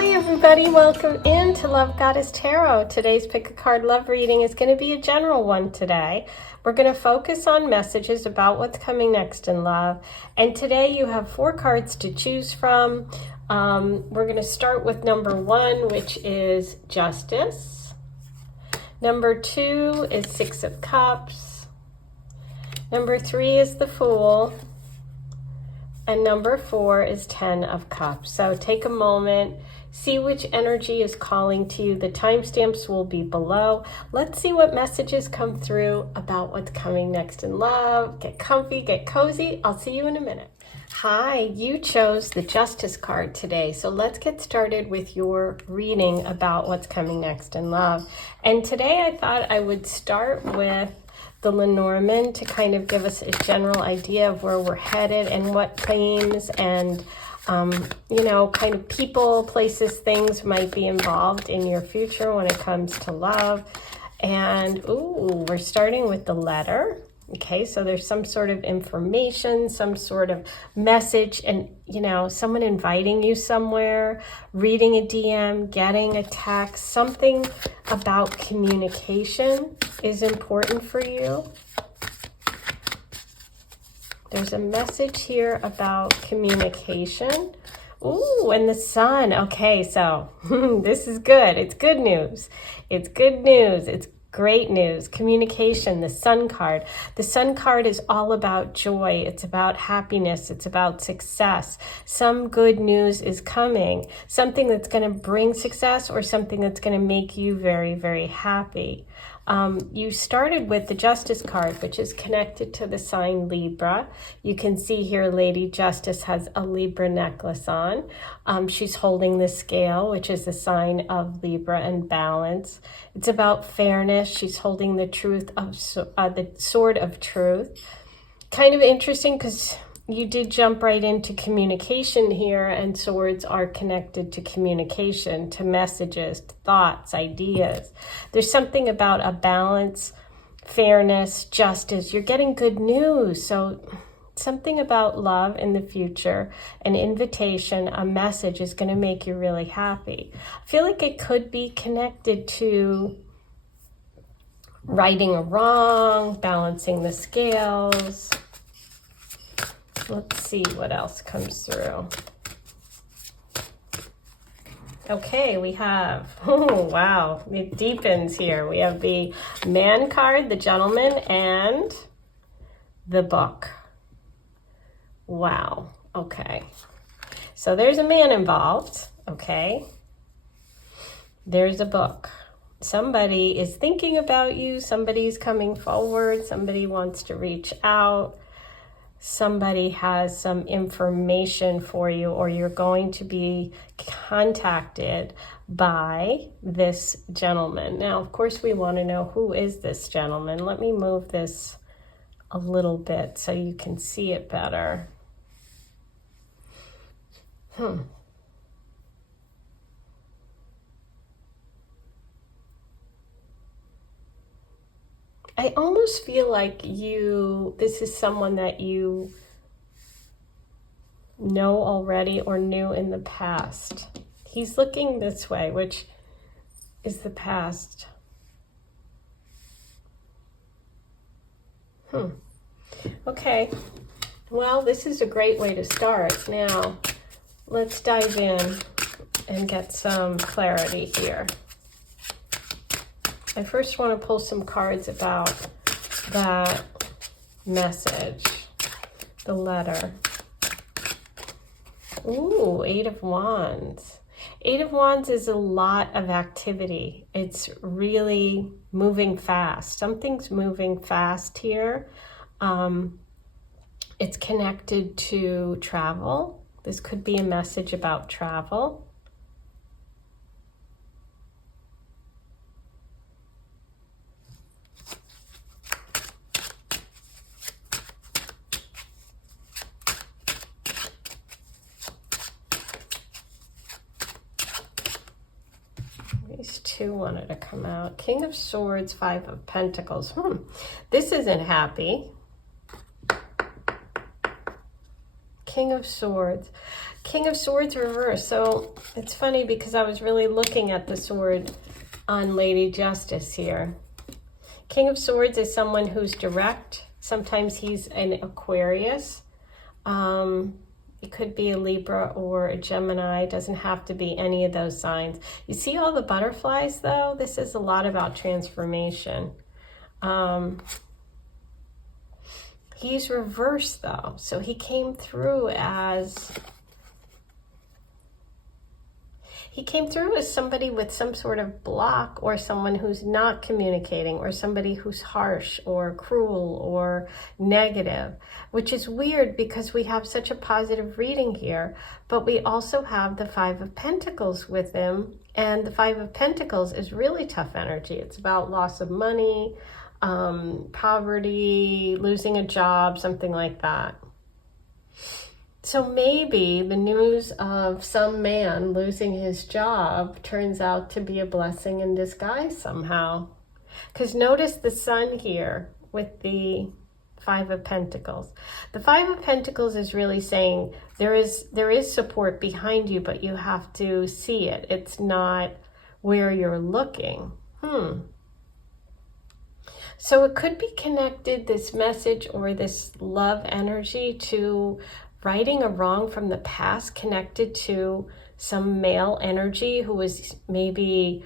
Hi everybody, welcome into Love Goddess Tarot. Today's pick a card love reading is going to be a general one today. We're going to focus on messages about what's coming next in love. And today you have 4 cards to choose from. We're going to start with number 1, which is Justice. Number 2 is 6 of Cups. Number 3 is the Fool. And number 4 is 10 of Cups. So take a moment, see which energy is calling to you. The timestamps will be below. Let's see what messages come through about what's coming next in love. Get comfy, get cozy. I'll see you in a minute. Hi, you chose the Justice card today. So let's get started with your reading about what's coming next in love. And today I thought I would start with the Lenormand to kind of give us a general idea of where we're headed and what themes and, kind of people, places, things might be involved in your future when it comes to love. And, we're starting with the Letter. Okay, so there's some sort of information, some sort of message, and, someone inviting you somewhere, reading a DM, getting a text, something about communication is important for you. There's a message here about communication. Ooh, and the Sun. Okay, so this is good. It's good news. It's good news. It's great news. Communication, the Sun card. The Sun card is all about joy. It's about happiness. It's about success. Some good news is coming. Something that's going to bring success or something that's going to make you very, very happy. You started with the Justice card, which is connected to the sign Libra. You can see here Lady Justice has a Libra necklace on. She's holding the scale, which is the sign of Libra and balance. It's about fairness. She's holding the truth of the sword of truth. Kind of interesting because you did jump right into communication here, and swords are connected to communication, to messages, to thoughts, ideas. There's something about a balance, fairness, justice. You're getting good news. So something about love in the future, an invitation, a message is going to make you really happy. I feel like it could be connected to righting a wrong, balancing the scales. Let's see what else comes through. Okay, we have, oh wow, it deepens here. We have the Man card, the Gentleman, and the Book. Wow, okay. So there's a man involved, okay? There's a book. Somebody is thinking about you. Somebody's coming forward. Somebody wants to reach out. Somebody has some information for you, or you're going to be contacted by this gentleman. Now, of course, we want to know who is this gentleman. Let me move this a little bit so you can see it better. I almost feel like this is someone that you know already or knew in the past. He's looking this way, which is the past. Okay. Well, this is a great way to start. Now, let's dive in and get some clarity here. I first want to pull some cards about that message, the letter. Ooh, 8 of Wands. 8 of Wands is a lot of activity. It's really moving fast. Something's moving fast here. It's connected to travel. This could be a message about travel. These 2 wanted to come out. King of Swords, 5 of Pentacles. This isn't happy. King of Swords. King of Swords reversed. So it's funny because I was really looking at the sword on Lady Justice here. King of Swords is someone who's direct. Sometimes he's an Aquarius. It could be a Libra or a Gemini. It doesn't have to be any of those signs. You see all the butterflies though? This is a lot about transformation. He's reversed though. So he came through as somebody with some sort of block, or someone who's not communicating, or somebody who's harsh or cruel or negative, which is weird because we have such a positive reading here, but we also have the Five of Pentacles with him, and the Five of Pentacles is really tough energy. It's about loss of money, poverty, losing a job, something like that. So maybe the news of some man losing his job turns out to be a blessing in disguise somehow. Because notice the Sun here with the Five of Pentacles. The Five of Pentacles is really saying there is support behind you, but you have to see it. It's not where you're looking. So it could be connected, this message or this love energy, to righting a wrong from the past, connected to some male energy who was maybe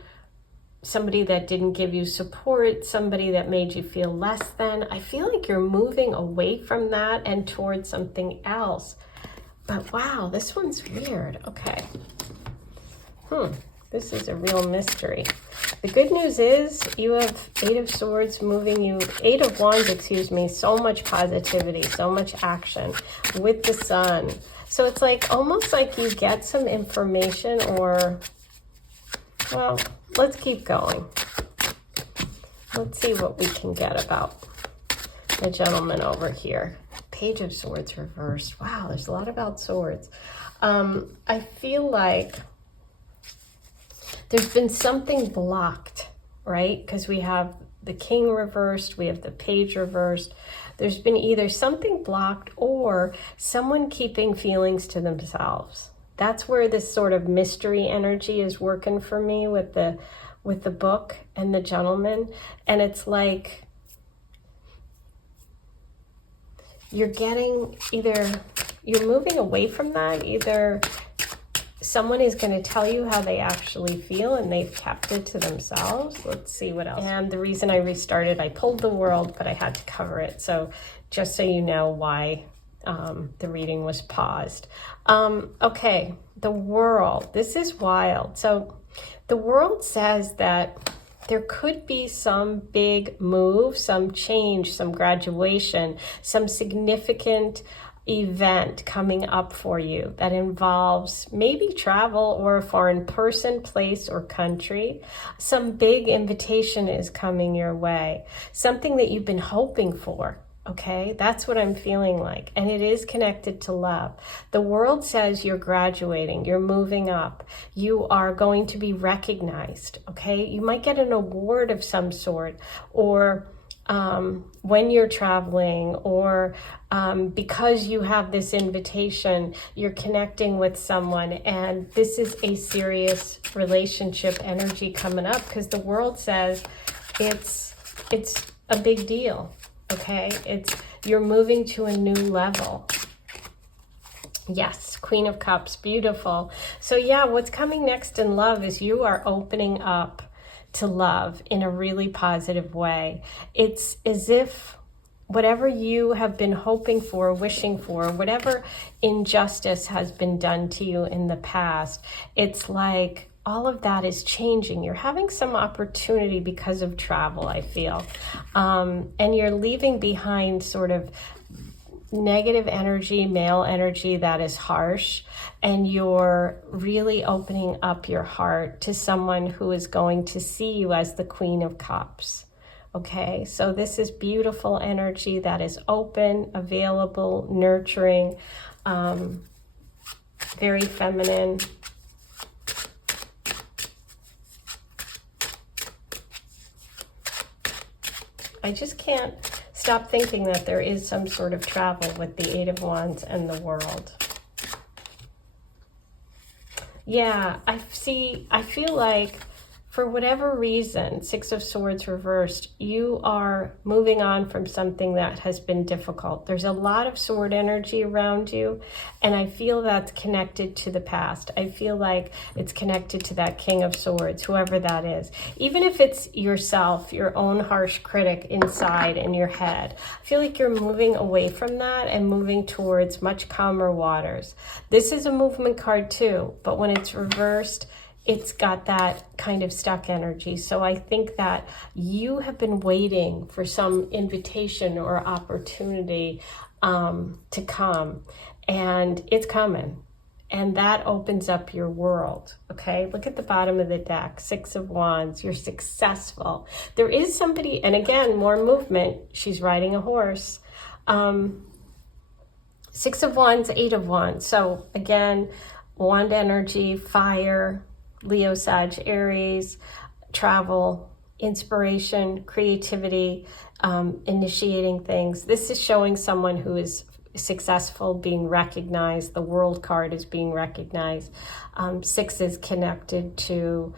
somebody that didn't give you support, somebody that made you feel less than. I feel like you're moving away from that and towards something else. But wow, this one's weird. Okay. This is a real mystery. The good news is you have Eight of Swords moving you, Eight of Wands, excuse me, so much positivity, so much action with the Sun. So it's like almost like you get some information, or, well, let's keep going. Let's see what we can get about the gentleman over here. Page of Swords reversed. Wow, there's a lot about swords. I feel like there's been something blocked, right? Because we have the King reversed, we have the Page reversed. There's been either something blocked or someone keeping feelings to themselves. That's where this sort of mystery energy is working for me with the book and the gentleman. And it's like you're getting you're moving away from that. Either someone is going to tell you how they actually feel and they've kept it to themselves. Let's see what else. And the reason I restarted, I pulled the World, but I had to cover it. So just so you know why the reading was paused. Okay, the World. This is wild. So the World says that there could be some big move, some change, some graduation, some significant event coming up for you that involves maybe travel or a foreign person, place, or country. Some big invitation is coming your way, something that you've been hoping for. Okay, that's what I'm feeling like. And it is connected to love. The World says you're graduating, you're moving up, you are going to be recognized. Okay, you might get an award of some sort, or when you're traveling, or because you have this invitation, you're connecting with someone, and this is a serious relationship energy coming up, because the World says it's a big deal. Okay, you're moving to a new level. Yes, Queen of Cups, beautiful. So yeah, what's coming next in love is you are opening up to love in a really positive way. It's as if whatever you have been hoping for, wishing for, whatever injustice has been done to you in the past, it's like all of that is changing. You're having some opportunity because of travel, I feel. And you're leaving behind sort of negative energy, male energy that is harsh, and you're really opening up your heart to someone who is going to see you as the Queen of Cups. Okay, so this is beautiful energy that is open, available, nurturing, very feminine. I just can't stop thinking that there is some sort of travel with the Eight of Wands and the World. Yeah, I feel like for whatever reason, Six of Swords reversed, you are moving on from something that has been difficult. There's a lot of sword energy around you, and I feel that's connected to the past. I feel like it's connected to that King of Swords, whoever that is. Even if it's yourself, your own harsh critic inside in your head, I feel like you're moving away from that and moving towards much calmer waters. This is a movement card too, but when it's reversed, it's got that kind of stuck energy. So I think that you have been waiting for some invitation or opportunity to come, and it's coming. And that opens up your world, okay? Look at the bottom of the deck, Six of Wands. You're successful. There is somebody, and again, more movement. She's riding a horse. Six of Wands, Eight of Wands. So again, wand energy, fire, Leo, Sag, Aries, travel, inspiration, creativity, initiating things. This is showing someone who is successful, being recognized. The World card is being recognized. Six is connected to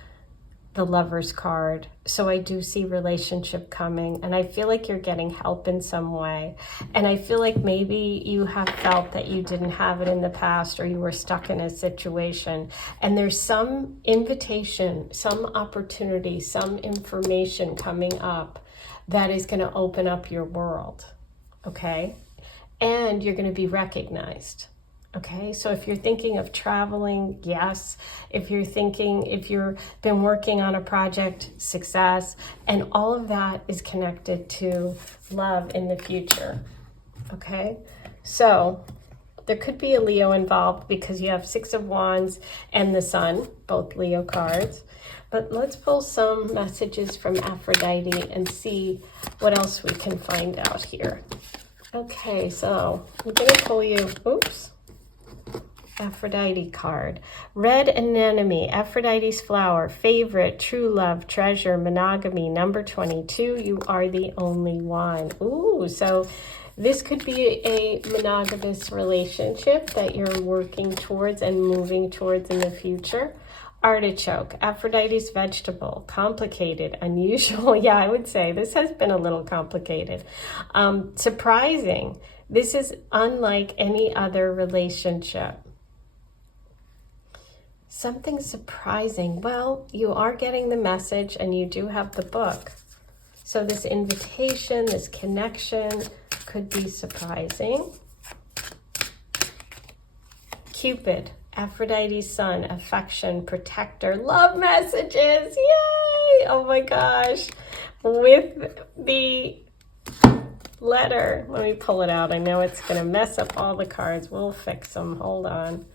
the Lover's card. So I do see relationship coming, and I feel like you're getting help in some way. And I feel like maybe you have felt that you didn't have it in the past, or you were stuck in a situation, and there's some invitation, some opportunity, some information coming up that is going to open up your world, okay? And you're going to be recognized. Okay, so if you're thinking of traveling, yes. If you've been working on a project, success, and all of that is connected to love in the future. Okay, so there could be a Leo involved because you have Six of Wands and the Sun, both Leo cards. But let's pull some messages from Aphrodite and see what else we can find out here. Okay, so I'm going to pull you, Aphrodite card. Red anemone, Aphrodite's flower, favorite, true love, treasure, monogamy, number 22, you are the only one. Ooh, so this could be a monogamous relationship that you're working towards and moving towards in the future. Artichoke, Aphrodite's vegetable, complicated, unusual. Yeah, I would say this has been a little complicated. Surprising. This is unlike any other relationship. Something surprising. Well, you are getting the message, and you do have the book. So this invitation, this connection could be surprising. Cupid, Aphrodite's son, affection, protector, love messages. Yay! Oh my gosh. With the letter, let me pull it out. I know it's going to mess up all the cards. We'll fix them. Hold on.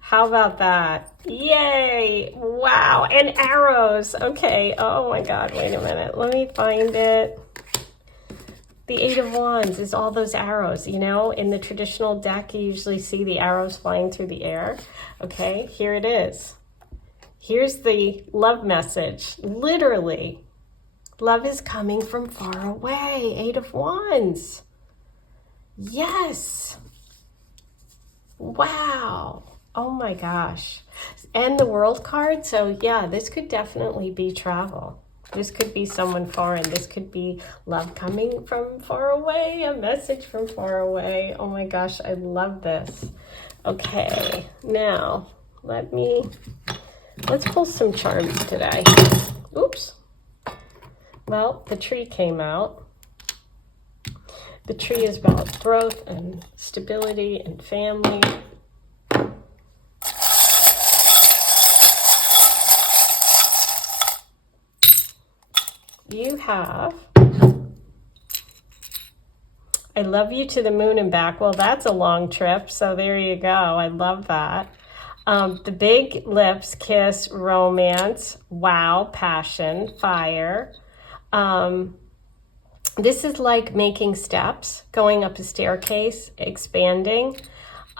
How about that? Yay! Wow! And arrows. Okay. Oh my God. Wait a minute. Let me find it. The Eight of Wands is all those arrows. You know, in the traditional deck, you usually see the arrows flying through the air. Okay, here it is. Here's the love message. Literally, love is coming from far away. Eight of Wands. Yes. Wow. Oh my gosh. And the World card. So yeah, this could definitely be travel. This could be someone foreign. This could be love coming from far away, a message from far away. Oh my gosh, I love this. Okay, now let's pull some charms today. Oops. Well, the tree came out. The tree is about growth and stability and family. You have, I love you to the moon and back. Well, that's a long trip, so there you go. I love that. The big lips, kiss, romance, wow, passion, fire. This is like making steps, going up a staircase, expanding.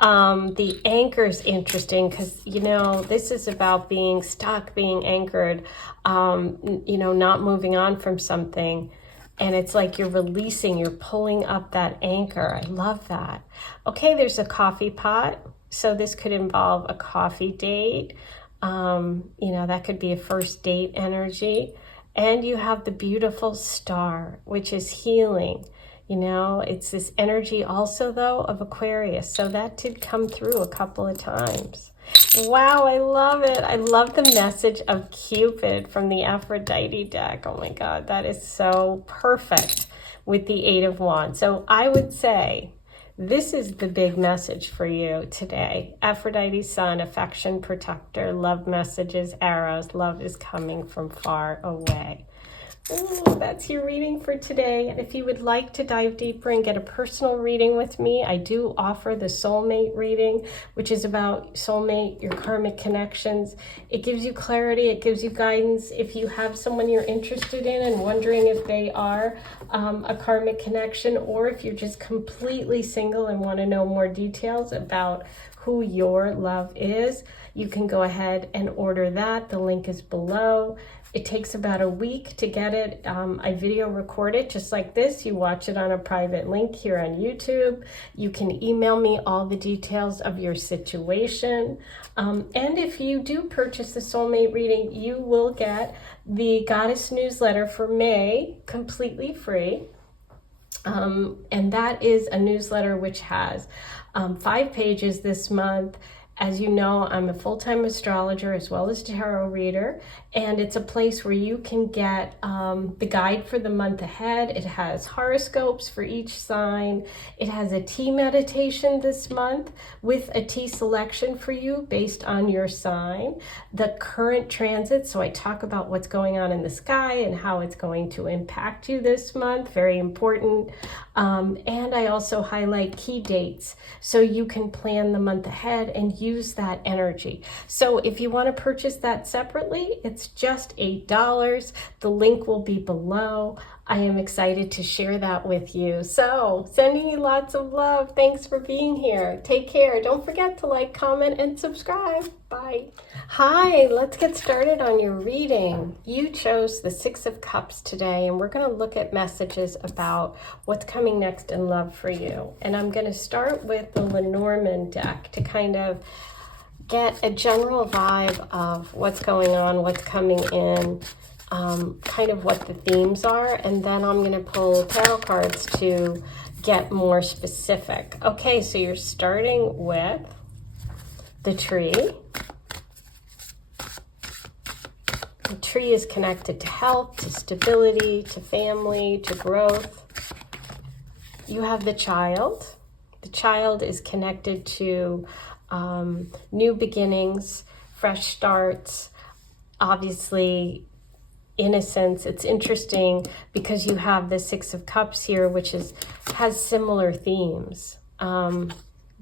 The anchor is interesting because, you know, this is about being stuck, being anchored, you know, not moving on from something. And it's like you're releasing, you're pulling up that anchor. I love that. Okay, there's a coffee pot. So this could involve a coffee date. You know, that could be a first date energy. And you have the beautiful star, which is healing. You know, it's this energy also, though, of Aquarius. So that did come through a couple of times. Wow, I love it. I love the message of Cupid from the Aphrodite deck. Oh my God, that is so perfect with the Eight of Wands. So I would say this is the big message for you today. Aphrodite Sun, affection, protector, love messages, arrows. Love is coming from far away. Ooh, that's your reading for today. And if you would like to dive deeper and get a personal reading with me, I do offer the soulmate reading, which is about soulmate, your karmic connections. It gives you clarity, it gives you guidance. If you have someone you're interested in and wondering if they are a karmic connection, or if you're just completely single and want to know more details about who your love is, you can go ahead and order that. The link is below. It takes about a week to get it. I video record it just like this. You watch it on a private link here on YouTube. You can email me all the details of your situation. And if you do purchase the soulmate reading, you will get the Goddess newsletter for May completely free. And that is a newsletter which has 5 pages this month. As you know, I'm a full-time astrologer as well as tarot reader, and it's a place where you can get the guide for the month ahead. It has horoscopes for each sign. It has a tea meditation this month with a tea selection for you based on your sign. The current transit, so I talk about what's going on in the sky and how it's going to impact you this month, very important. And I also highlight key dates so you can plan the month ahead and use that energy. So if you want to purchase that separately, it's just $8. The link will be below. I am excited to share that with you. So sending you lots of love. Thanks for being here. Take care. Don't forget to like, comment, and subscribe. Bye. Hi, let's get started on your reading. You chose the Six of Cups today, and we're going to look at messages about what's coming next in love for you. And I'm going to start with the Lenormand deck to kind of get a general vibe of what's going on, what's coming in, kind of what the themes are, and then I'm going to pull tarot cards to get more specific. Okay, so you're starting with the tree. The tree is connected to health, to stability, to family, to growth. You have the child. The child is connected to new beginnings, fresh starts, obviously innocence. It's interesting because you have the Six of Cups here, which has similar themes,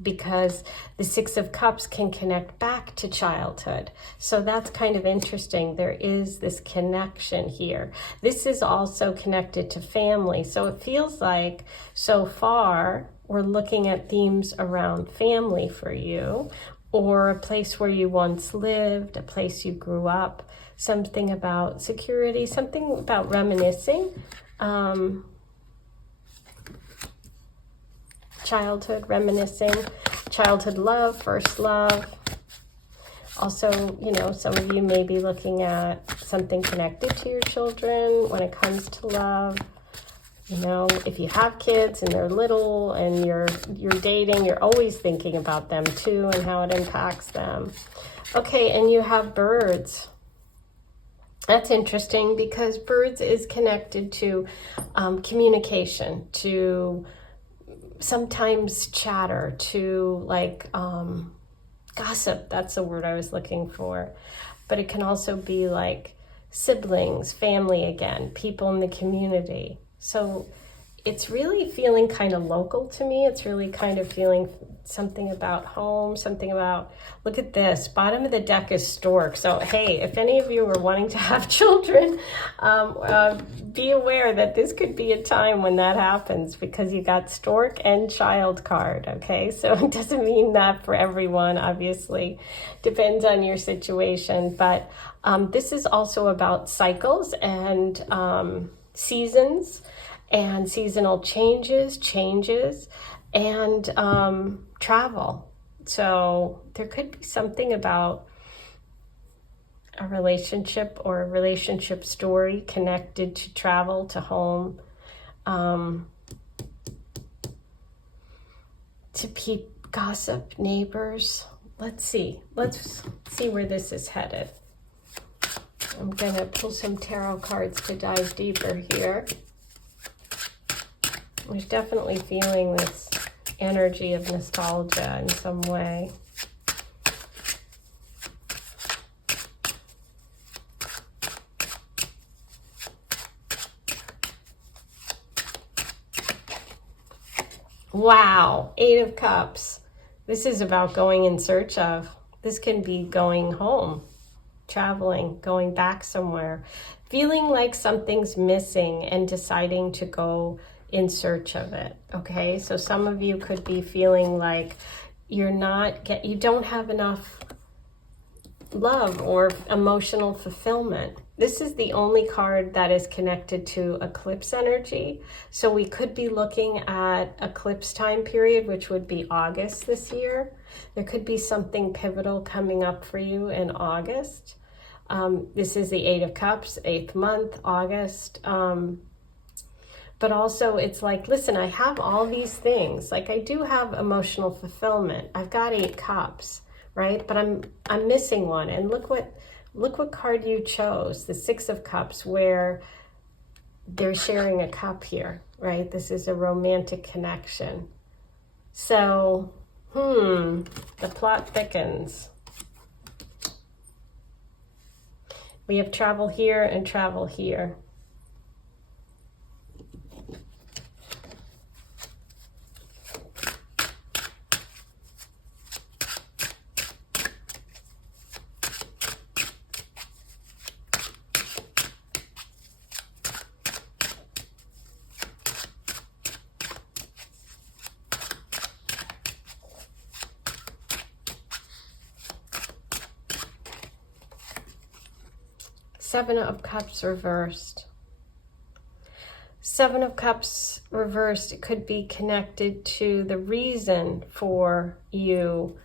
because the Six of Cups can connect back to childhood. So that's kind of interesting. There is this connection here. This is also connected to family. So it feels like so far we're looking at themes around family for you, or a place where you once lived, a place you grew up, something about security, something about reminiscing, childhood, reminiscing, childhood love, first love. Also, you know, some of you may be looking at something connected to your children when it comes to love. You know, if you have kids and they're little and you're dating, you're always thinking about them too and how it impacts them. Okay, and you have birds. That's interesting because birds is connected to communication, to sometimes chatter, to like gossip. That's the word I was looking for. But it can also be like siblings, family again, people in the community. So it's really feeling kind of local to me. It's really kind of feeling something about home, something about, look at this, bottom of the deck is stork. So hey, if any of you are wanting to have children, be aware that this could be a time when that happens, because you got stork and child card, okay? So it doesn't mean that for everyone, obviously, depends on your situation. But this is also about cycles and seasons and seasonal changes, and travel. So there could be something about a relationship or a relationship story connected to travel, to home, to gossip, neighbors. Let's see where this is headed. I'm going to pull some tarot cards to dive deeper here. I'm definitely feeling this energy of nostalgia in some way. Wow, 8 of Cups. This is about going in search of. This can be going home, traveling, going back somewhere, feeling like something's missing and deciding to go in search of it. Okay, so some of you could be feeling like you don't have enough love or emotional fulfillment. This is the only card that is connected to eclipse energy. So we could be looking at eclipse time period, which would be August this year. There could be something pivotal coming up for you in August. This is the 8 of Cups, 8th month, August. But also it's like, listen, I have all these things. Like I do have emotional fulfillment. I've got 8 cups, right? But I'm missing one. And look what card you chose, the 6 of Cups, where they're sharing a cup here, right? This is a romantic connection. So, the plot thickens. We have travel here and travel here. Seven of Cups reversed. 7 of Cups reversed, it could be connected to the reason for you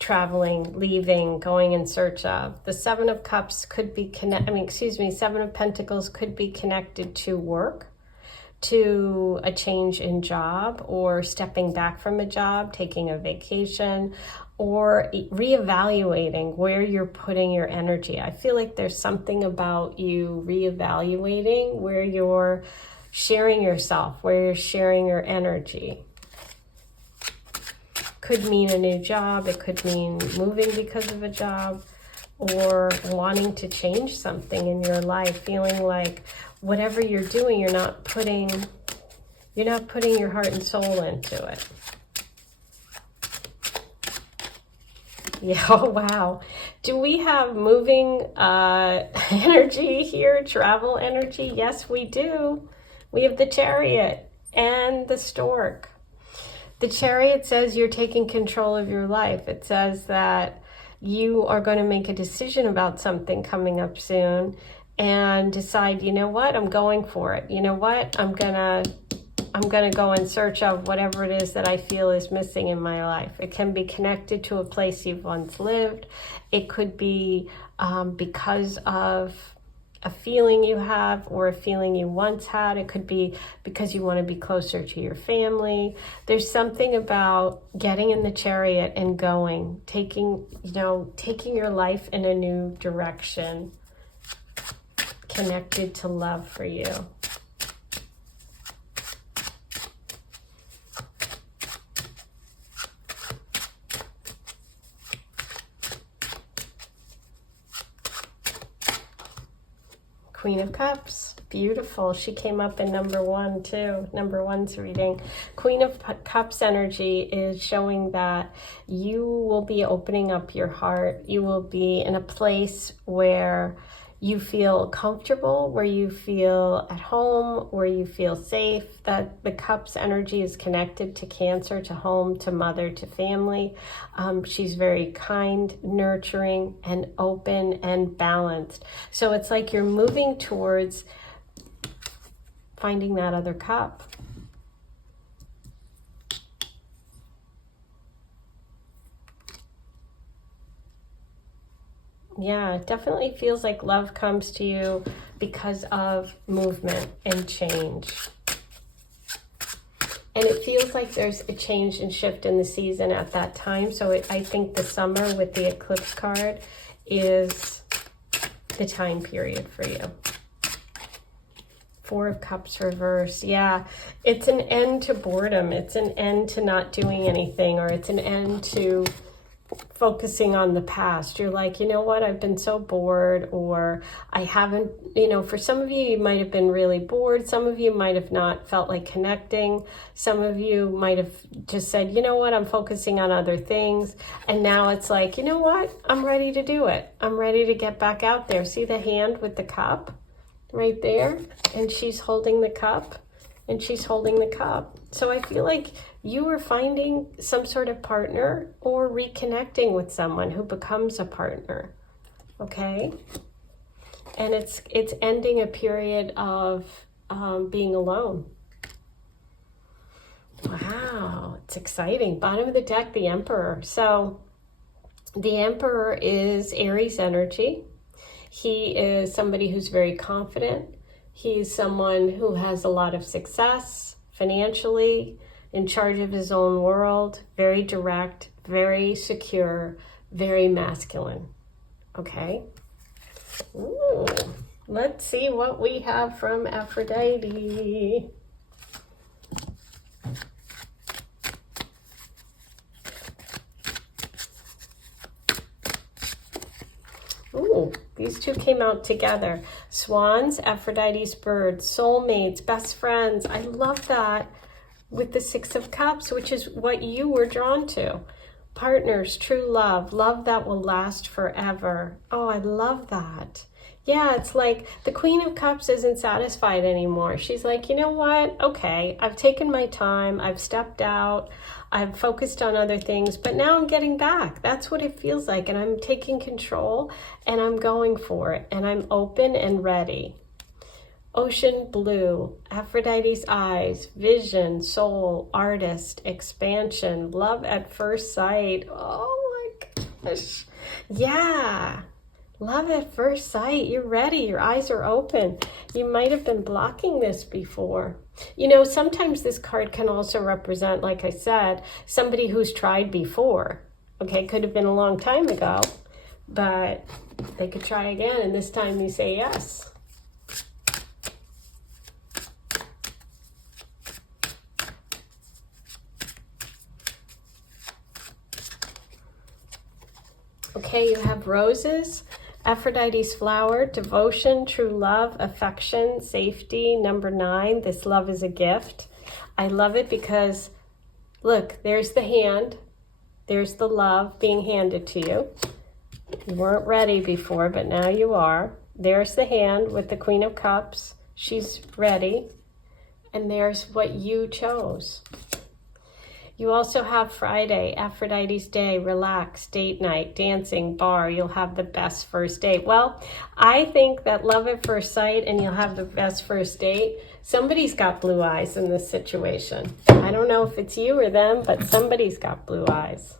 traveling, leaving, going in search of. The 7 of Cups could be 7 of Pentacles could be connected to work, to a change in job, or stepping back from a job, taking a vacation, or reevaluating where you're putting your energy. I feel like there's something about you reevaluating where you're sharing yourself, where you're sharing your energy. Could mean a new job, it could mean moving because of a job, or wanting to change something in your life, feeling like whatever you're doing, you're not putting your heart and soul into it. Yeah, oh wow. Do we have moving energy here, travel energy? Yes, we do. We have the Chariot and the Stork. The Chariot says you're taking control of your life. It says that you are going to make a decision about something coming up soon and decide, you know what, I'm going for it. You know what, I'm gonna go in search of whatever it is that I feel is missing in my life. It can be connected to a place you've once lived. It could be because of a feeling you have or a feeling you once had. It could be because you want to be closer to your family. There's something about getting in the Chariot and going, taking your life in a new direction, connected to love for you. Queen of Cups, beautiful. She came up in number 1 too, number 1's reading. Queen of Cups energy is showing that you will be opening up your heart. You will be in a place where you feel comfortable, where you feel at home, where you feel safe. That the Cups energy is connected to Cancer, to home, to mother, to family. She's very kind, nurturing, and open and balanced. So it's like you're moving towards finding that other cup. Yeah, it definitely feels like love comes to you because of movement and change. And it feels like there's a change and shift in the season at that time. So I think the summer with the eclipse card is the time period for you. Four of Cups reverse. Yeah, it's an end to boredom. It's an end to not doing anything, or it's an end to focusing on the past. You're like, you know what, I've been so bored, or I haven't, for some of you, you might have been really bored. Some of you might have not felt like connecting. Some of you might have just said, you know what, I'm focusing on other things. And now it's like, you know what, I'm ready to do it. I'm ready to get back out there. See the hand with the cup right there? And she's holding the cup, and she's holding the cup. So I feel like you are finding some sort of partner or reconnecting with someone who becomes a partner, okay? And it's ending a period of being alone. Wow, it's exciting. Bottom of the deck, the Emperor. So the Emperor is Aries energy. He is somebody who's very confident. He's someone who has a lot of success financially, in charge of his own world, very direct, very secure, very masculine. Okay? Ooh, let's see what we have from Aphrodite. Ooh, these two came out together. Swans, Aphrodite's birds, soulmates, best friends. I love that. With the Six of Cups, which is what you were drawn to. Partners, true love, love that will last forever. Oh, I love that. Yeah, it's like the Queen of Cups isn't satisfied anymore. She's like, you know what? Okay, I've taken my time. I've stepped out. I've focused on other things, but now I'm getting back. That's what it feels like. And I'm taking control, and I'm going for it. And I'm open and ready. Ocean blue, Aphrodite's eyes, vision, soul, artist, expansion, love at first sight. Oh my gosh. Yeah. Love at first sight. You're ready. Your eyes are open. You might have been blocking this before. Sometimes this card can also represent, like I said, somebody who's tried before. Okay, could have been a long time ago, but they could try again, and this time you say yes. Okay, you have roses, Aphrodite's flower, devotion, true love, affection, safety. Number 9, this love is a gift. I love it because, look, there's the hand. There's the love being handed to you. You weren't ready before, but now you are. There's the hand with the Queen of Cups. She's ready. And there's what you chose. You also have Friday, Aphrodite's day, relax, date night, dancing, bar. You'll have the best first date. Well, I think that love at first sight and you'll have the best first date. Somebody's got blue eyes in this situation. I don't know if it's you or them, but somebody's got blue eyes.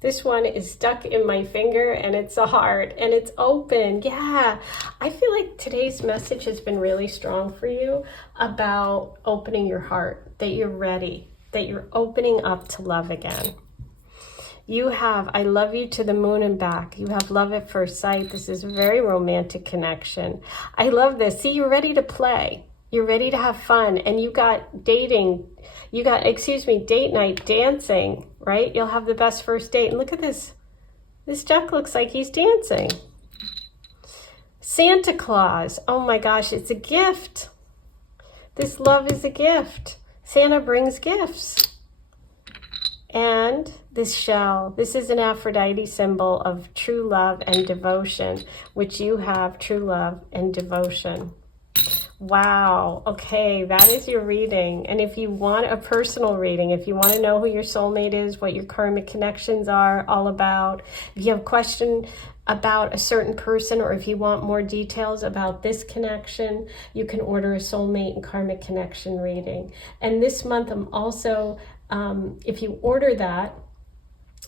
This one is stuck in my finger, and it's a heart, and it's open. Yeah, I feel like today's message has been really strong for you about opening your heart, that you're ready, that you're opening up to love again. You have, I love you to the moon and back. You have love at first sight. This is a very romantic connection. I love this. See, you're ready to play. You're ready to have fun, and you got dating. You got, date night, dancing, right? You'll have the best first date. And look at this. This duck looks like he's dancing. Santa Claus. Oh my gosh, it's a gift. This love is a gift. Santa brings gifts. And this shell, this is an Aphrodite symbol of true love and devotion, which you have true love and devotion. Wow. Okay, that is your reading. And if you want a personal reading, if you want to know who your soulmate is, what your karmic connections are all about, if you have a question about a certain person, or if you want more details about this connection, you can order a soulmate and karmic connection reading. And this month I'm also If you order that,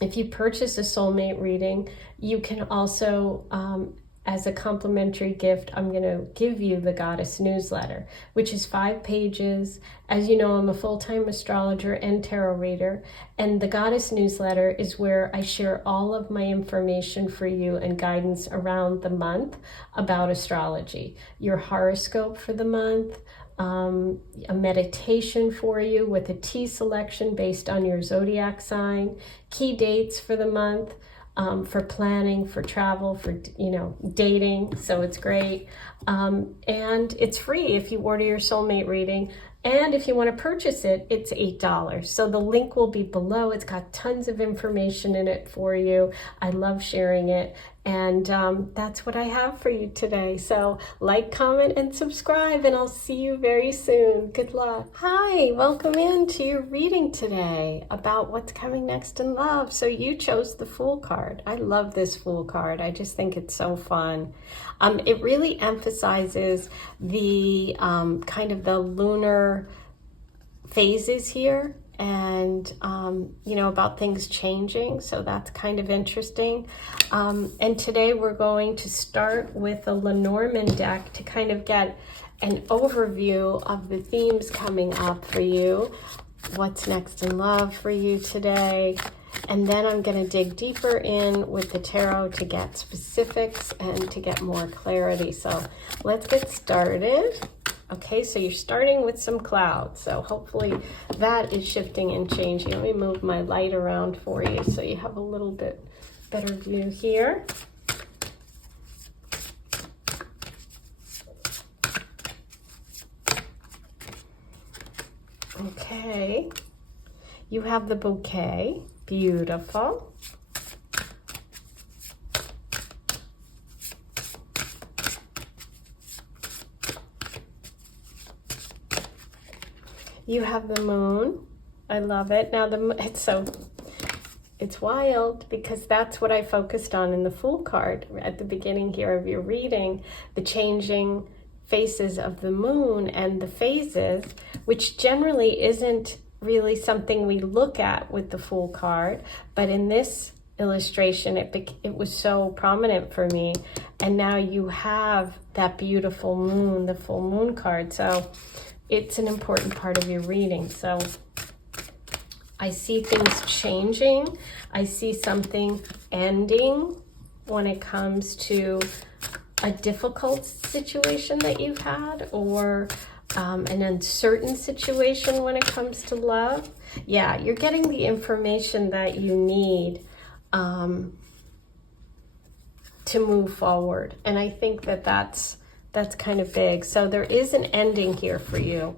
if you purchase a soulmate reading, you can also, as a complimentary gift, I'm going to give you the Goddess newsletter, which is 5 pages. As you know, I'm a full-time astrologer and tarot reader, and the Goddess newsletter is where I share all of my information for you and guidance around the month about astrology. Your horoscope for the month, a meditation for you with a tea selection based on your zodiac sign, key dates for the month, for planning, for travel, for, dating. So it's great. And it's free if you order your soulmate reading. And if you want to purchase it, it's $8. So the link will be below. It's got tons of information in it for you. I love sharing it. And that's what I have for you today. So like, comment, and subscribe, and I'll see you very soon. Good luck. Hi, welcome into your reading today about what's coming next in love. So you chose the Fool card. I love this Fool card. I just think it's so fun. It really emphasizes the kind of the lunar phases here, and about things changing, so that's kind of interesting. And today we're going to start with a Lenormand deck to kind of get an overview of the themes coming up for you, what's next in love for you today. And then I'm going to dig deeper in with the tarot to get specifics and to get more clarity. So let's get started. Okay, so you're starting with some clouds. So hopefully that is shifting and changing. Let me move my light around for you so you have a little bit better view here. Okay, you have the bouquet. Beautiful. You have the moon. I love it. Now it's wild because that's what I focused on in the Fool card at the beginning here of your reading, the changing faces of the moon and the phases, which generally isn't really something we look at with the Fool card, but in this illustration it was so prominent for me. And now you have that beautiful moon, the full moon card, so it's an important part of your reading. So I see things changing. I see something ending when it comes to a difficult situation that you've had, or an uncertain situation when it comes to love. Yeah, you're getting the information that you need to move forward. And I think that's kind of big. So there is an ending here for you.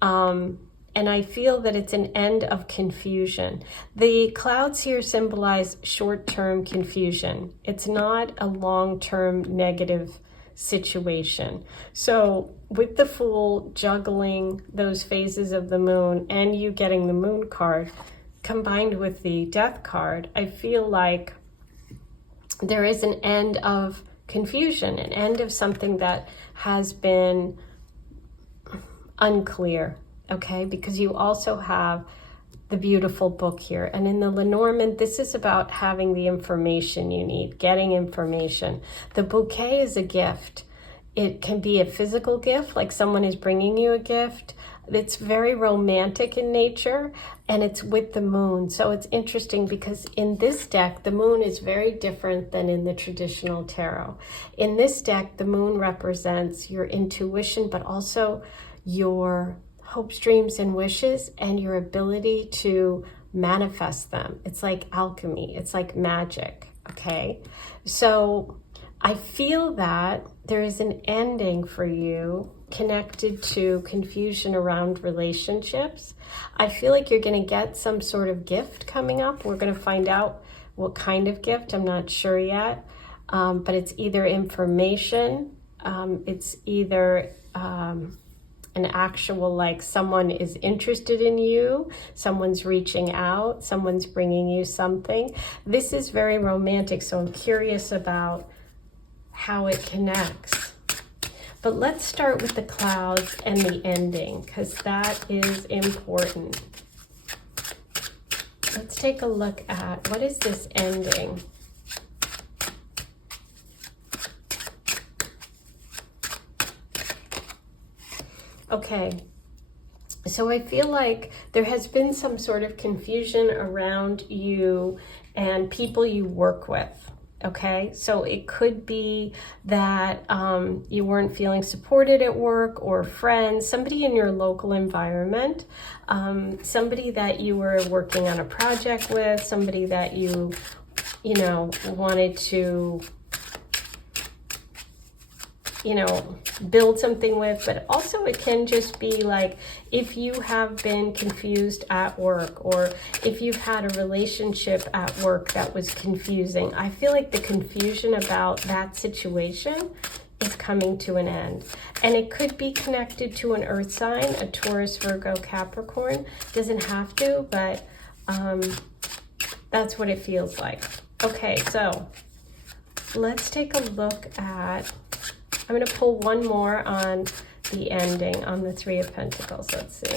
And I feel that it's an end of confusion. The clouds here symbolize short-term confusion. It's not a long-term negative situation. So with the Fool juggling those phases of the moon and you getting the moon card combined with the death card, I feel like there is an end of confusion, an end of something that has been unclear, okay? Because you also have the beautiful book here. And in the Lenormand, this is about having the information you need, getting information. The bouquet is a gift. It can be a physical gift, like someone is bringing you a gift. It's very romantic in nature, and it's with the moon. So it's interesting because in this deck, the moon is very different than in the traditional tarot. In this deck, the moon represents your intuition, but also your hopes, dreams, and wishes, and your ability to manifest them. It's like alchemy. It's like magic, okay? So I feel that there is an ending for you connected to confusion around relationships. I feel like you're going to get some sort of gift coming up. We're going to find out what kind of gift. I'm not sure yet, but it's either information, it's either an actual, like someone is interested in you, someone's reaching out, someone's bringing you something. This is very romantic, so I'm curious about how it connects. But let's start with the clouds and the ending, because that is important. Let's take a look at, what is this ending? Okay, so I feel like there has been some sort of confusion around you and people you work with. Okay, so it could be that you weren't feeling supported at work, or friends, somebody in your local environment, somebody that you were working on a project with, somebody that you know, wanted to, you know, build something with. But also it can just be like, if you have been confused at work, or if you've had a relationship at work that was confusing, I feel like the confusion about that situation is coming to an end. And it could be connected to an earth sign, a Taurus, Virgo, Capricorn. Doesn't have to, but that's what it feels like. Okay, so let's take a look at, I'm going to pull one more on the ending, on the Three of Pentacles. Let's see.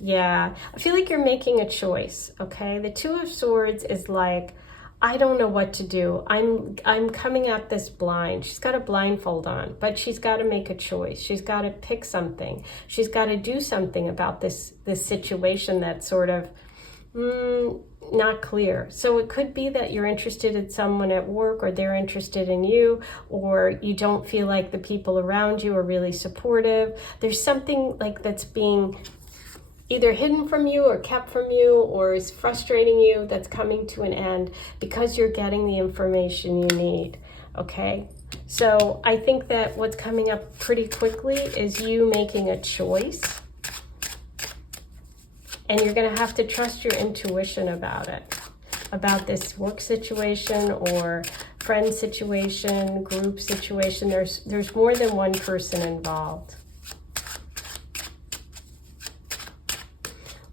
Yeah, I feel like you're making a choice, okay? The Two of Swords is like, I don't know what to do. I'm coming at this blind. She's got a blindfold on, but she's got to make a choice. She's got to pick something. She's got to do something about this situation that's sort of not clear. So it could be that you're interested in someone at work, or they're interested in you, or you don't feel like the people around you are really supportive. There's something like that's being either hidden from you or kept from you, or is frustrating you, that's coming to an end because you're getting the information you need. Okay, so I think that what's coming up pretty quickly is you making a choice. And you're going to have to trust your intuition about it, about this work situation or friend situation, group situation. There's more than one person involved.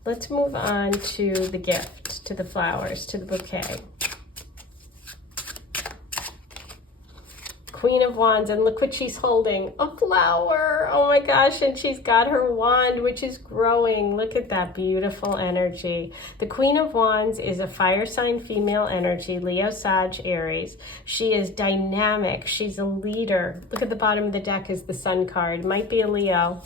Let's move on to the gift, to the flowers, to the bouquet. Queen of Wands, and look what she's holding, a flower. Oh my gosh, and she's got her wand, which is growing. Look at that beautiful energy. The Queen of Wands is a fire sign female energy, Leo, Sag, Aries. She is dynamic. She's a leader. Look at the bottom of the deck is the Sun card. Might be a Leo.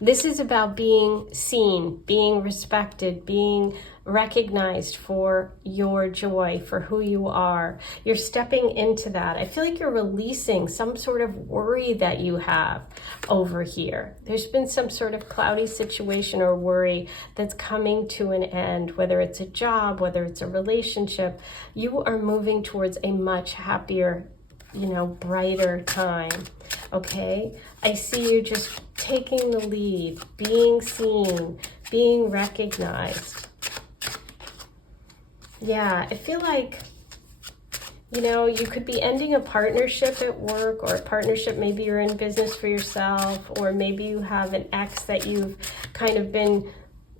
This is about being seen, being respected, being recognized for your joy, for who you are. You're stepping into that. I feel like you're releasing some sort of worry that you have over here. There's been some sort of cloudy situation or worry that's coming to an end, whether it's a job, whether it's a relationship. You are moving towards a much happier, you know, brighter time. Okay, I see you just taking the lead, being seen, being recognized. Yeah, I feel like, you know, you could be ending a partnership at work, or a partnership, maybe you're in business for yourself, or maybe you have an ex that you've kind of been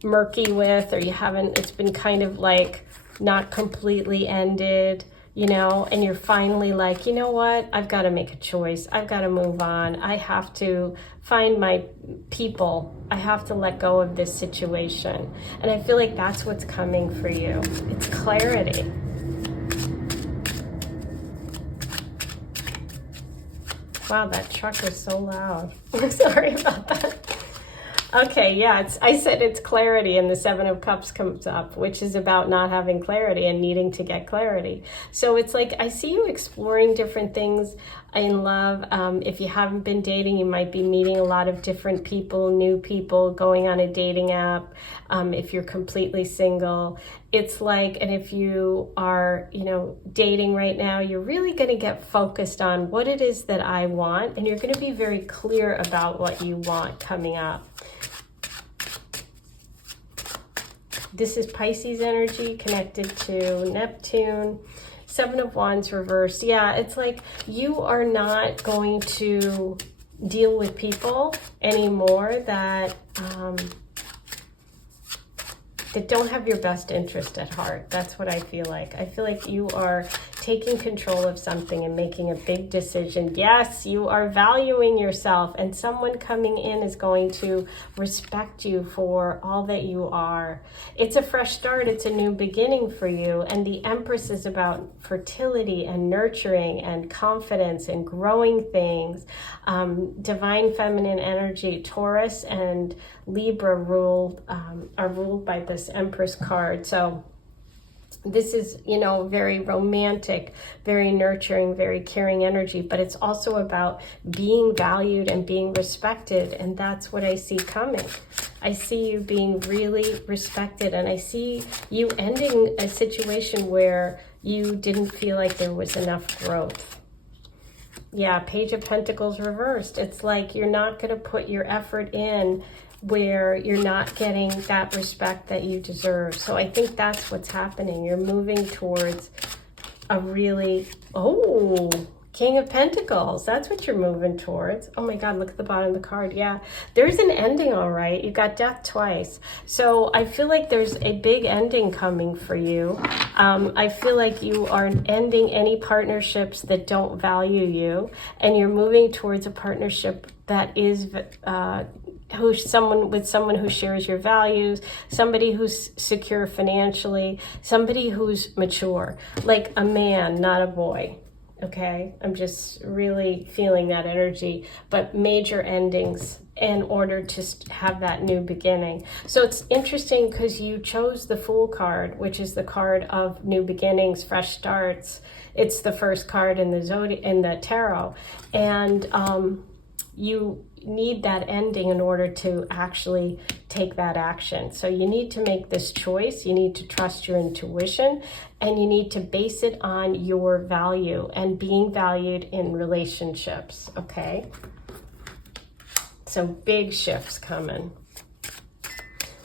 murky with, or you haven't, it's been kind of like not completely ended. You know, and you're finally like, you know what, I've got to make a choice. I've got to move on. I have to find my people. I have to let go of this situation. And I feel like that's what's coming for you. It's clarity. Wow, that truck is so loud. I'm sorry about that. Okay, yeah, I said it's clarity, and the Seven of Cups comes up, which is about not having clarity and needing to get clarity. So it's like, I see you exploring different things in love. If you haven't been dating, you might be meeting a lot of different people, new people, going on a dating app. If you're completely single, it's like, and if you are, you know, dating right now, you're really going to get focused on what it is that I want, and you're going to be very clear about what you want coming up. This is Pisces energy connected to Neptune. Seven of Wands reversed. Yeah, it's like you are not going to deal with people anymore that don't have your best interest at heart. That's what I feel like. I feel like you are taking control of something and making a big decision. Yes, you are valuing yourself, and someone coming in is going to respect you for all that you are. It's a fresh start. It's a new beginning for you. And the Empress is about fertility and nurturing and confidence and growing things. Divine feminine energy. Taurus and Libra are ruled by this Empress card. So this is, very romantic, very nurturing, very caring energy, but it's also about being valued and being respected. And that's what I see coming. I see you being really respected, and I see you ending a situation where you didn't feel like there was enough growth. Yeah, Page of Pentacles reversed. It's like you're not going to put your effort in where you're not getting that respect that you deserve. So I think that's what's happening. You're moving towards a really, King of Pentacles. That's what you're moving towards. Oh my God, look at the bottom of the card. Yeah, there's an ending, all right. You got death twice. So I feel like there's a big ending coming for you. I feel like you are ending any partnerships that don't value you, and you're moving towards a partnership that is someone who shares your values, somebody who's secure financially, somebody who's mature, like a man, not a boy. Okay, I'm just really feeling that energy, but major endings in order to have that new beginning. So it's interesting because you chose the Fool card, which is the card of new beginnings, fresh starts. It's the first card in the tarot, and you need that ending in order to actually take that action. So you need to make this choice. You need to trust your intuition, and you need to base it on your value and being valued in relationships. Okay, so big shifts coming.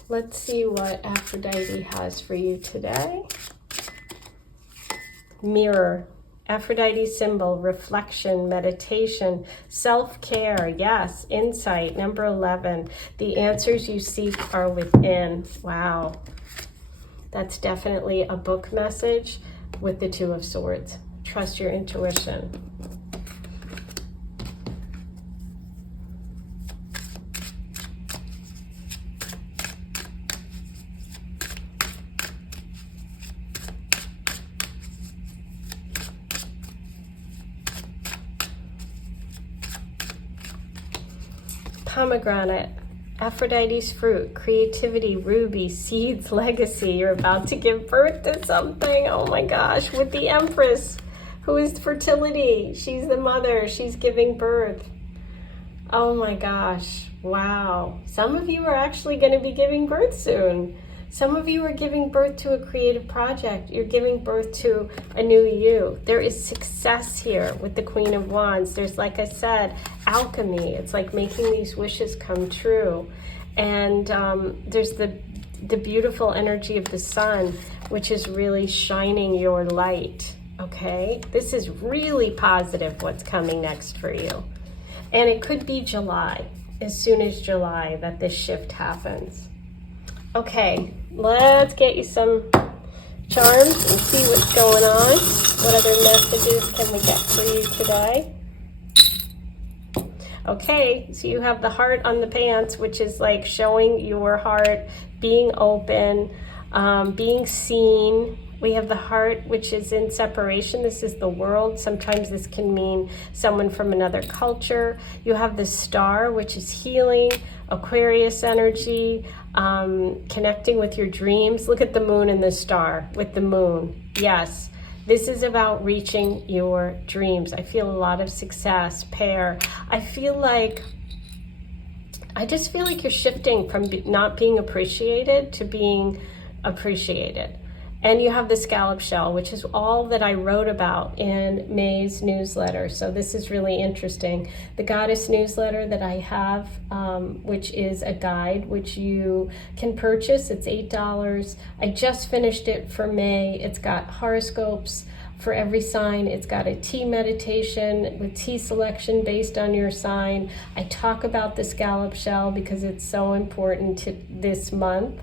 Let's see what Aphrodite has for you today. Mirror. Aphrodite symbol, reflection, meditation, self-care, yes, insight. Number 11, the answers you seek are within. Wow. That's definitely a book message with the Two of Swords. Trust your intuition. Pomegranate, Aphrodite's fruit, creativity, ruby, seeds, legacy. You're about to give birth to something. Oh my gosh, with the Empress, who is fertility. She's the mother. She's giving birth. Oh my gosh. Wow. Some of you are actually going to be giving birth soon. Some of you are giving birth to a creative project. You're giving birth to a new you. There is success here with the Queen of Wands. There's, like I said, alchemy. It's like making these wishes come true. And there's the beautiful energy of the sun, which is really shining your light. Okay? This is really positive what's coming next for you. And it could be July, as soon as July, that this shift happens. Okay, let's get you some charms and see what's going on. What other messages can we get for you today? Okay, so you have the heart on the pants, which is like showing your heart, being open, being seen. We have the heart, which is in separation. This is the world. Sometimes this can mean someone from another culture. You have the star, which is healing, Aquarius energy, connecting with your dreams. Look at the moon and the star with the moon. Yes, this is about reaching your dreams. I feel a lot of success, pair. I just feel like you're shifting from not being appreciated to being appreciated. And you have the scallop shell, which is all that I wrote about in May's newsletter. So this is really interesting. The Goddess newsletter that I have, which is a guide, which you can purchase. It's $8. I just finished it for May. It's got horoscopes for every sign. It's got a tea meditation with tea selection based on your sign. I talk about the scallop shell because it's so important to this month.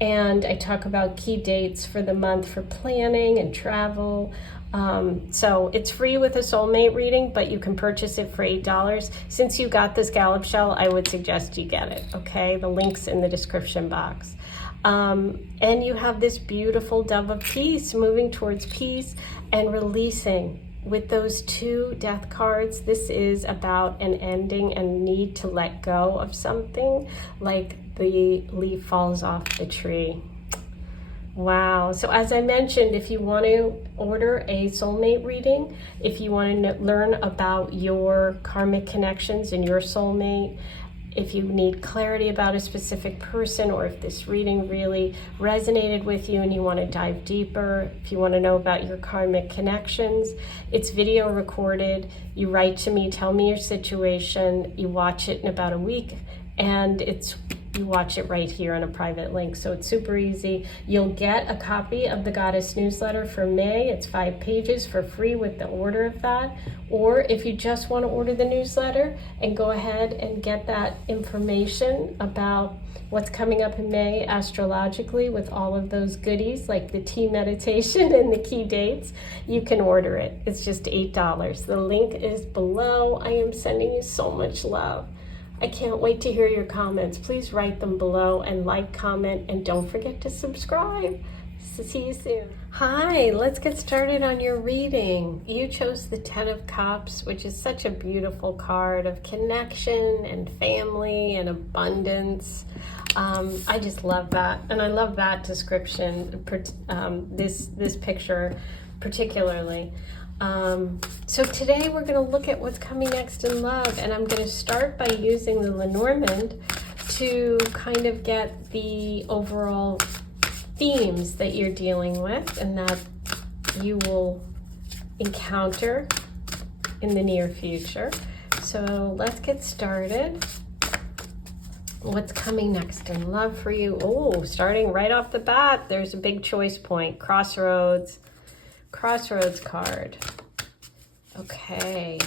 And I talk about key dates for the month for planning and travel. So it's free with a soulmate reading, but you can purchase it for $8. Since you got this scallop shell, I would suggest you get it, okay? The link's in the description box. And you have this beautiful dove of peace moving towards peace and releasing. With those 2 death cards, this is about an ending and need to let go of something, like the leaf falls off the tree. Wow. So as I mentioned, if you want to order a soulmate reading, if you want to learn about your karmic connections and your soulmate, if you need clarity about a specific person, or if this reading really resonated with you and you want to dive deeper, if you want to know about your karmic connections, it's video recorded. You write to me, tell me your situation, you watch it in about a week, and you watch it right here on a private link. So it's super easy. You'll get a copy of the Goddess newsletter for May. It's 5 pages for free with the order of that. Or if you just want to order the newsletter and go ahead and get that information about what's coming up in May astrologically with all of those goodies like the tea meditation and the key dates, you can order it. It's just $8. The link is below. I am sending you so much love. I can't wait to hear your comments. Please write them below and like, comment, and don't forget to subscribe. See you soon. Hi, let's get started on your reading. You chose the 10 of Cups, which is such a beautiful card of connection and family and abundance. I just love that. And I love that description, this picture particularly. So today we're going to look at what's coming next in love, and I'm going to start by using the Lenormand to kind of get the overall themes that you're dealing with and that you will encounter in the near future. So let's get started. What's coming next in love for you? Oh, starting right off the bat, there's a big choice point. Crossroads card. Okay.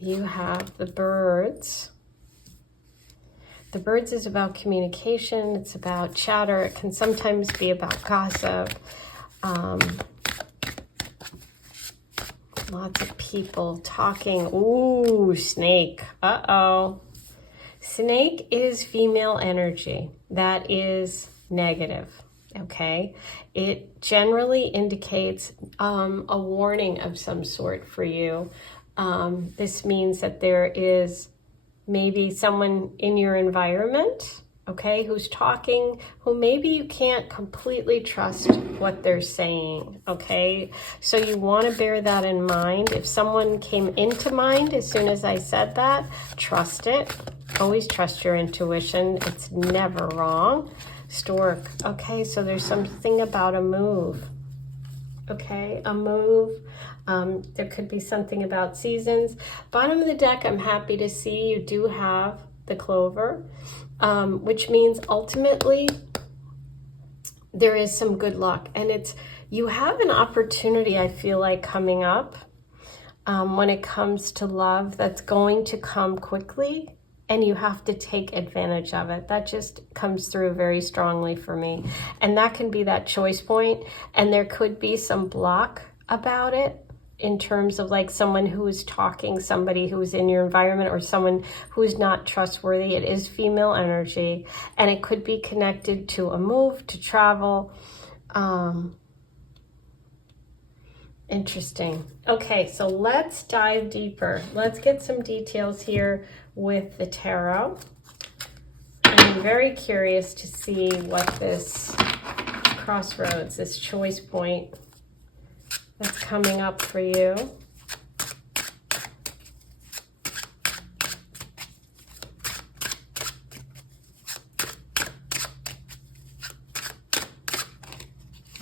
You have the birds. The birds is about communication. It's about chatter. It can sometimes be about gossip. Lots of people talking. Ooh, snake. Uh-oh. Snake is female energy. That is negative. Okay, it generally indicates a warning of some sort for you. This means that there is maybe someone in your environment, okay, who's talking, who maybe you can't completely trust what they're saying, okay? So you want to bear that in mind. If someone came into mind as soon as I said that, trust it. Always trust your intuition. It's never wrong. Stork. Okay, so there's something about a move. Okay, a move. There could be something about seasons. Bottom of the deck, I'm happy to see you do have the clover, which means ultimately there is some good luck. And you have an opportunity, I feel like, coming up when it comes to love that's going to come quickly. And you have to take advantage of it. That just comes through very strongly for me. And that can be that choice point. And there could be some block about it in terms of like someone who is talking, somebody who is in your environment, or someone who is not trustworthy. It is female energy. And it could be connected to a move, to travel. Interesting. Okay, so let's dive deeper. Let's get some details here with the tarot. I'm very curious to see what this crossroads, this choice point that's coming up for you.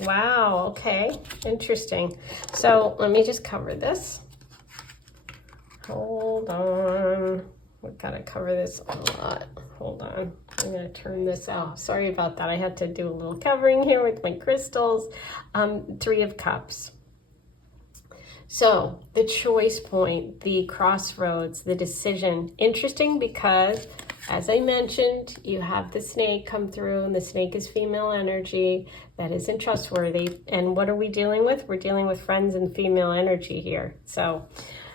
Wow, okay, interesting. So let me just cover this. Hold on. We've got to cover this a lot. Hold on. I'm going to turn this off. Sorry about that. I had to do a little covering here with my crystals. 3 of Cups. So the choice point, the crossroads, the decision. Interesting because As I mentioned, you have the snake come through, and the snake is female energy. That isn't trustworthy. And what are we dealing with? We're dealing with friends and female energy here. So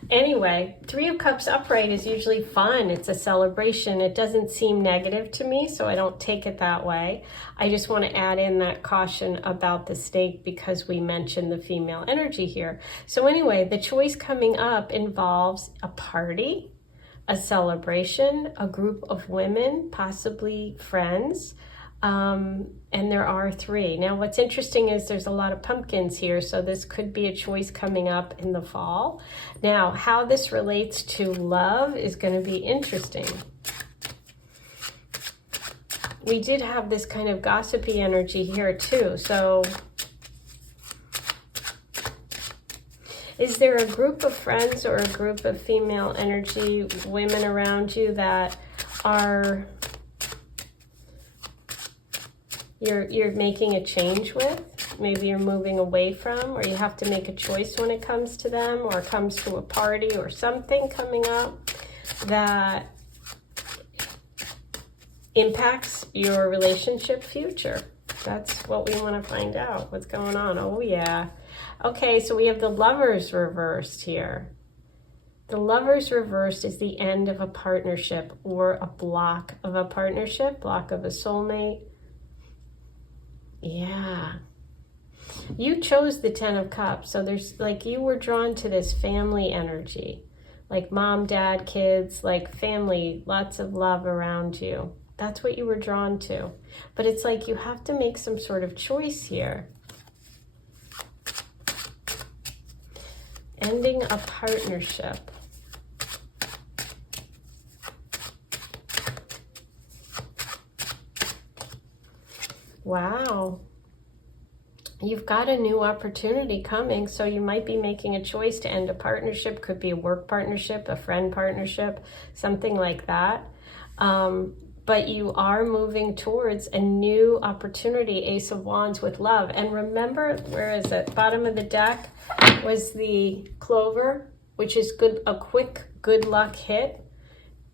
anyway, Three of Cups upright is usually fun. It's a celebration. It doesn't seem negative to me, so I don't take it that way. I just want to add in that caution about the snake because we mentioned the female energy here. So anyway, the choice coming up involves a party, a celebration, a group of women, possibly friends, and there are three. Now, what's interesting is there's a lot of pumpkins here, so this could be a choice coming up in the fall. Now, how this relates to love is going to be interesting. We did have this kind of gossipy energy here too, so is there a group of friends or a group of female energy women around you that are you're making a change with? Maybe you're moving away from, or you have to make a choice when it comes to them, or it comes to a party or something coming up that impacts your relationship future. That's what we want to find out. What's going on? Oh yeah. Okay, so we have the Lovers reversed here. The Lovers reversed is the end of a partnership or a block of a partnership, block of a soulmate. Yeah. You chose the Ten of Cups, so there's like you were drawn to this family energy, like mom, dad, kids, like family, lots of love around you. That's what you were drawn to. But it's like you have to make some sort of choice here. Ending a partnership. Wow. You've got a new opportunity coming, so you might be making a choice to end a partnership. Could be a work partnership, a friend partnership, something like that. But you are moving towards a new opportunity, Ace of Wands with love. And remember, where is it? Bottom of the deck was the Clover, which is good, a quick good luck hit.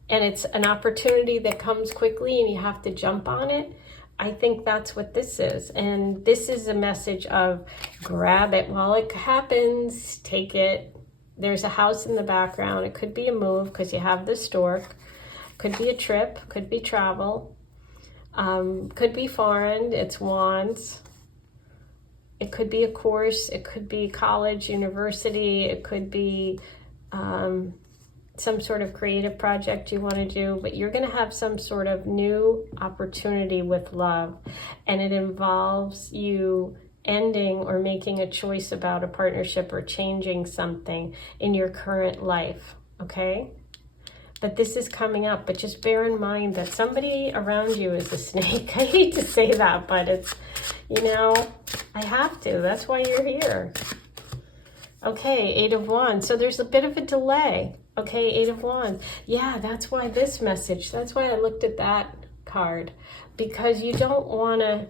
And it's an opportunity that comes quickly and you have to jump on it. I think that's what this is. And this is a message of grab it while it happens, take it. There's a house in the background. It could be a move because you have the stork. Could be a trip, could be travel, could be foreign, it's wands. It could be a course, it could be college, university, it could be some sort of creative project you want to do, but you're going to have some sort of new opportunity with love, and it involves you ending or making a choice about a partnership or changing something in your current life, okay? But this is coming up, but just bear in mind that somebody around you is a snake. I hate to say that, but it's, you know, I have to. That's why you're here. Okay, Eight of Wands. So there's a bit of a delay. Okay, Eight of Wands. Yeah, that's why this message, that's why I looked at that card, because you don't want to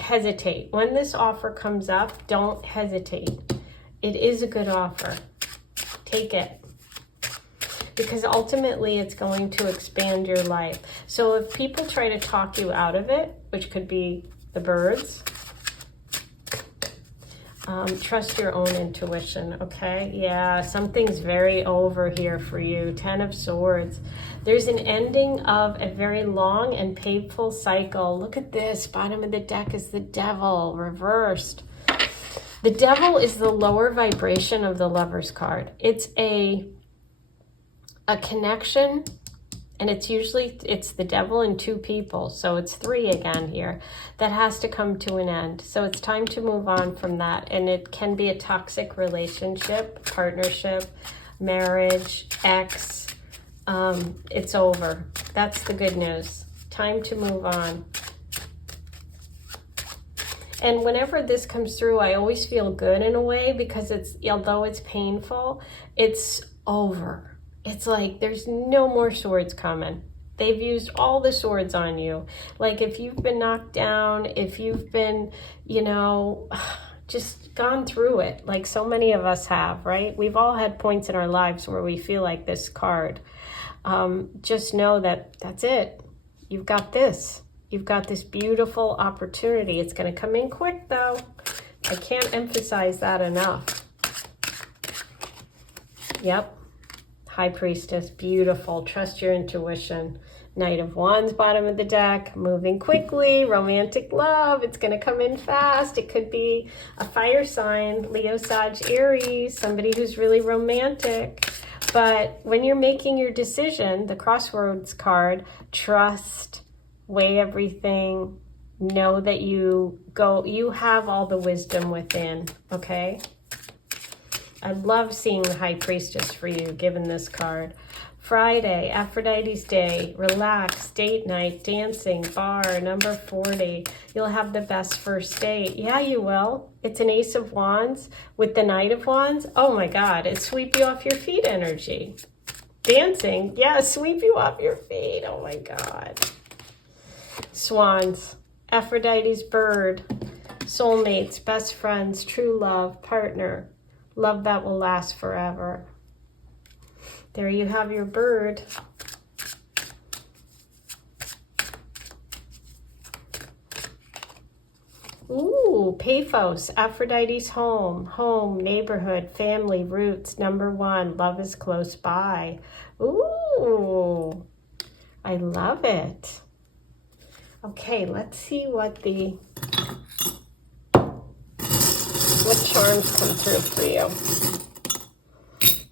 hesitate. When this offer comes up, don't hesitate. It is a good offer. Take it. Because ultimately it's going to expand your life. So if people try to talk you out of it, which could be the birds, trust your own intuition, okay? Yeah, something's very over here for you. Ten of Swords. There's an ending of a very long and painful cycle. Look at this. Bottom of the deck is the Devil reversed. The Devil is the lower vibration of the Lover's card. It's a connection, and it's the devil and two people, so it's three again here, that has to come to an end. So it's time to move on from that, and it can be a toxic relationship, partnership, marriage, ex. It's over. That's the good news. Time to move on. And whenever this comes through, I always feel good in a way, because although it's painful, it's over. It's like there's no more swords coming. They've used all the swords on you. Like if you've been knocked down, if you've been, you know, just gone through it, like so many of us have, right? We've all had points in our lives where we feel like this card. just know that that's it. You've got this. You've got this beautiful opportunity. It's going to come in quick, though. I can't emphasize that enough. Yep. High Priestess. Beautiful. Trust your intuition. Knight of Wands, bottom of the deck. Moving quickly. Romantic love. It's going to come in fast. It could be a fire sign. Leo, Sag, Aries. Somebody who's really romantic. But when you're making your decision, the Crossroads card, trust, weigh everything, know that you have all the wisdom within, okay? I love seeing the High Priestess for you, given this card. Friday, Aphrodite's day, relax, date night, dancing, bar, number 40. You'll have the best first date. Yeah, you will. It's an Ace of Wands with the Knight of Wands. Oh my God, it sweep you off your feet energy. Dancing, yeah, sweep you off your feet. Oh my God. Swans, Aphrodite's bird, soulmates, best friends, true love, partner, love that will last forever. There you have your bird. Ooh, Paphos, Aphrodite's home, neighborhood, family, roots, number 1, love is close by. Ooh, I love it. Okay, let's see what charms come through for you.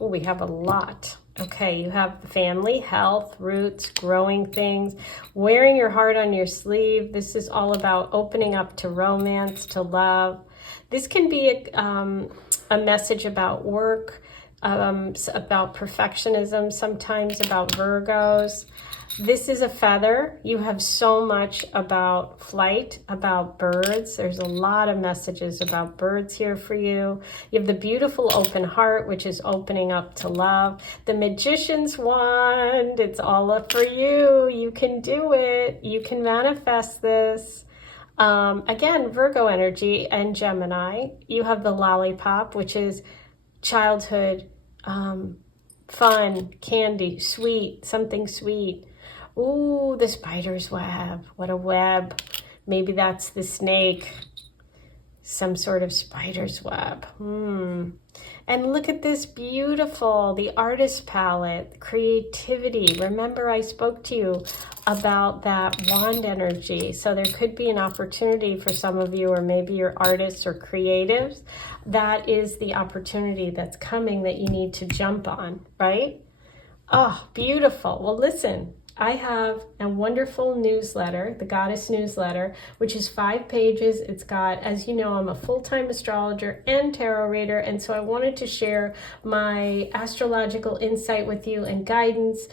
Oh, we have a lot. Okay, you have family, health, roots, growing things, wearing your heart on your sleeve. This is all about opening up to romance, to love. This can be a message about work, about perfectionism, sometimes about Virgos. This is a feather. You have so much about flight, about birds. There's a lot of messages about birds here for you. You have the beautiful open heart, which is opening up to love. The Magician's wand, it's all up for you. You can do it. You can manifest this. Again, Virgo energy and Gemini. You have the lollipop, which is childhood, fun, candy, sweet, something sweet. Ooh, the spider's web. What a web. Maybe that's the snake. Some sort of spider's web. And look at this beautiful, the artist palette, creativity. Remember I spoke to you about that wand energy. So there could be an opportunity for some of you, or maybe you're artists or creatives. That is the opportunity that's coming that you need to jump on, right? Oh, beautiful. Well, listen. I have a wonderful newsletter, the Goddess newsletter, which is 5 pages. It's got, as you know, I'm a full-time astrologer and tarot reader, and so I wanted to share my astrological insight with you and guidance.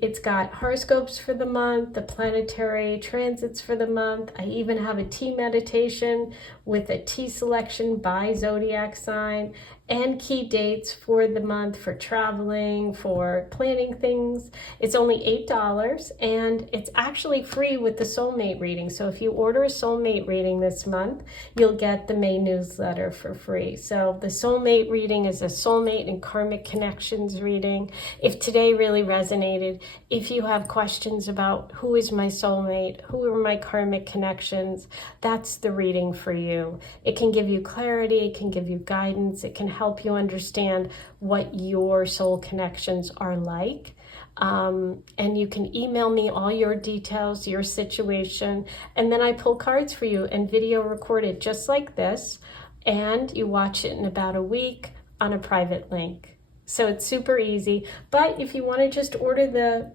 It's got horoscopes for the month, the planetary transits for the month. I even have a tea meditation with a tea selection by zodiac sign, and key dates for the month for traveling, for planning things. It's only $8, and it's actually free with the soulmate reading. So if you order a soulmate reading this month, you'll get the May newsletter for free. So the soulmate reading is a soulmate and karmic connections reading. If today really resonated, if you have questions about who is my soulmate, who are my karmic connections, that's the reading for you. It can give you clarity, it can give you guidance, it can help you understand what your soul connections are like. And you can email me all your details, your situation, and then I pull cards for you and video record it just like this, and you watch it in about a week on a private link. So it's super easy. But if you want to just order the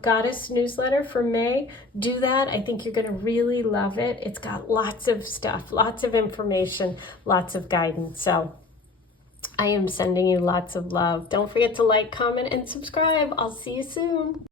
Goddess newsletter for May, do that. I think you're going to really love it. It's got lots of stuff, lots of information, lots of guidance. So I am sending you lots of love. Don't forget to like, comment, and subscribe. I'll see you soon.